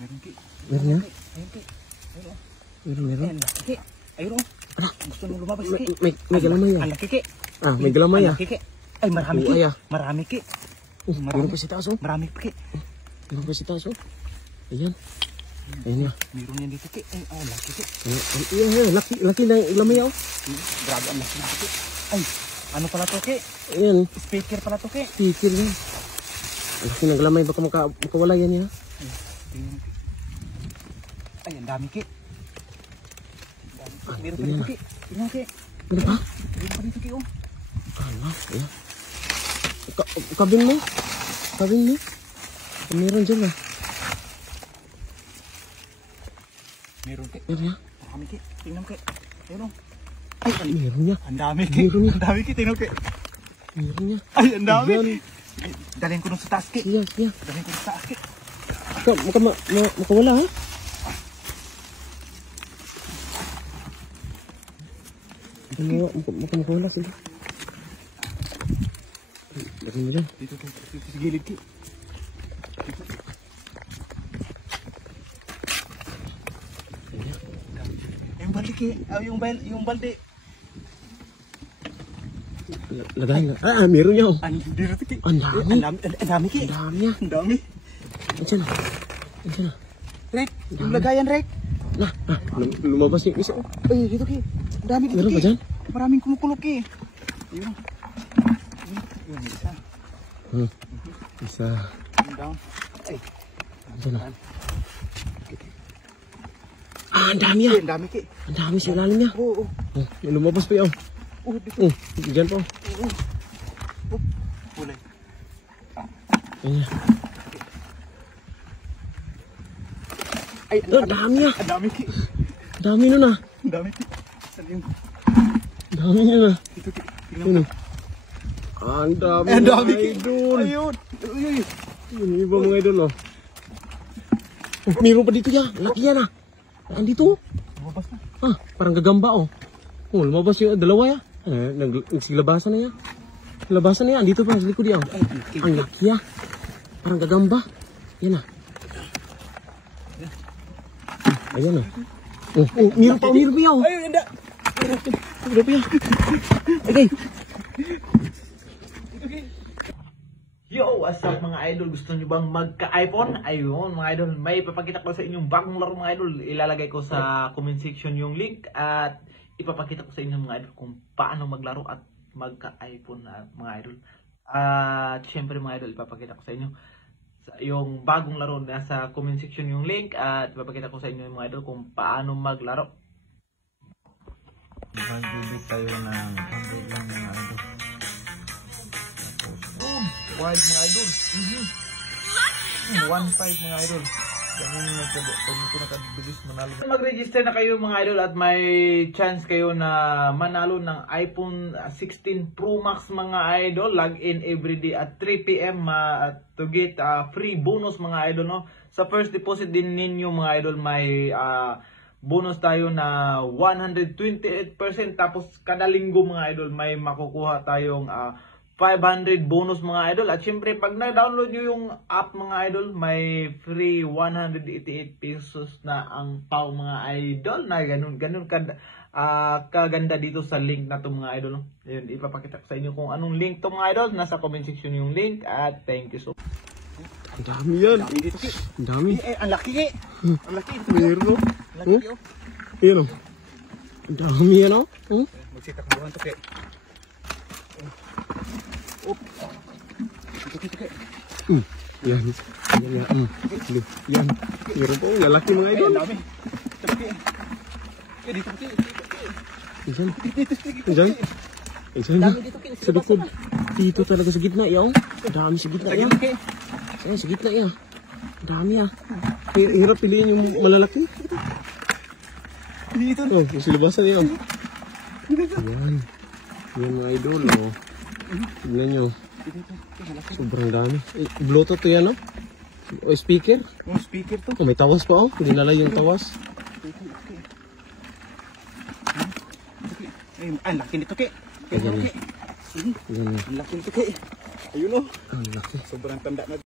Meron ki. Meron yan? Ayun ki. Ayun. Meron. Ayun, ki. Ayun. Gusto mo lumabas ki. May galamay ah. Ang laki ki. Ah, may galamay ah. Ki. Ay, marami ki. Marami ki. Meron pa si taas oh. Marami ki. Meron pa si taas oh. Ayan. Ayun nga. Meron yan dito ki. Ay, laki ki. Ayan, laki na lamay oh. Grabe ang laki ki. Ay, ano pala to ki? Ayan. Speaker pala to ki. Speaker yan. Laki ng lamay, baka makawala yan ya. Ay, ang dami ki. Meron pa dito ki. Meron ki. Meron pa? Meron pa dito ki oh. Alam, ayan. Kabin mo. Meron dyan ah. Meron ki. Meron ya. Marami ki. Tingnan ki. Ayun oh. Ay, meron niya. Ang dami ki. Ang dami ki. Tingnan ki. Meron niya. Ay, ang dami. Ayan. Ay, dalhin ko nung sa taas ki. Siya. Dalhin ko nung sa taas ki. Makawala ha. Makawala sila. Lagyan mo dyan. Dito sa gilid ki. Yung balde ki. Yung balde. Lagay na. Meron niya oh. Dito ki. Ang dami. Ang dami ki. Ang dami niya. Ang dami. Andiyan na. Rek, yung lagayan Rek. Lumabas yung isa oh. Ay, dito ki. Ang dami dito Meron ki. ba dyan? Maraming kumukulok ki. Ayun. Yung isa. Isa. Yung down. Ay. Andiyan na. Ang dami ah. Ang dami ki. Ang dami sa ilalim niya. Oo. May lumabas pa yun. Dito. Diyan pa. Kulay. Ayan. Ay, Ang dami ah. ang dami ki. Ang dami nun ah. Ang dami ki. Saan yung... Ang dami nun ah. Dito ki. Ano? Ang dami Ang dami mga ki. idol. Ayun. Ayun. Yung iba mga idol oh. Meron pa dito yan. Laki yan ah. Andito. Lumabas na. Parang gagamba oh. Lumabas yung dalawa yan. Nagsilabasan na yan. Labasan na yan. Dito pa sa likod yan. Ang laki ah. Parang gagamba. Yan ah. Ayan ah. Meron pa yan oh. Ay, hindi. Meron pa yan. Okay. Yo, what's up mga idol? Gusto nyo bang magka-iPhone? Ayun mga idol, may papakita ko sa inyong bagong laro mga idol. Ilalagay ko sa comment section yung link at ipapakita ko sa inyo mga idol kung paano maglaro at magka-iPhone mga idol. At syempre mga idol, ipapakita ko sa inyo yung bagong laro. Nasa comment section yung link at ipapakita ko sa inyo mga idol kung paano maglaro. Magbibig tayo ng update lang mga idol. Wild mga idol. 1-5 mga idol. Ganun ko nakabilis manalo. Mag-register na kayo mga idol at may chance kayo na manalo ng iPhone 16 Pro Max mga idol. Log in everyday at 3 PM to get free bonus mga idol no. Sa first deposit din ninyo mga idol may bonus tayo na 128% tapos kada linggo mga idol may makukuha tayong 500 bonus mga idol. At syempre pag na-download nyo yung app mga idol, may free 188 pesos na ang pau mga idol. Na ganun kaganda dito sa link na to mga idol. Ayun, ipapakita ko sa inyo kung anong link to mga idol. Nasa comment section yung link at thank you so much. Ang dami yan. Ang dami. Ang laki ki. Ang laki. Meron oh. Ang laki oh. Ayan oh. Ang dami yan oh. Magsitak mo to ki. Dito. Yan. Yan. Meron po. Lalaki mga idol. Ang dami. Dito ki. Diyan. Diyan. Sa likod. Dito talaga sa gitna yaw. Ang dami sa gitna yan. Ayan, sa gitna yan. Ang dami ah. Hirap piliin yung malalaki. Dito. Oh, yung silabasan yan. Ayan. Yan mga idol oh. Tignan nyo. Sobrang dami. Bluetooth to yan oh. O speaker. Yung speaker to. Oh, may tawas pa oh. Dinala yung tawas. Ang laki nito ki. Ayan. Ang laki nito ki. Ayun oh. Ang laki. Sobrang tanda na.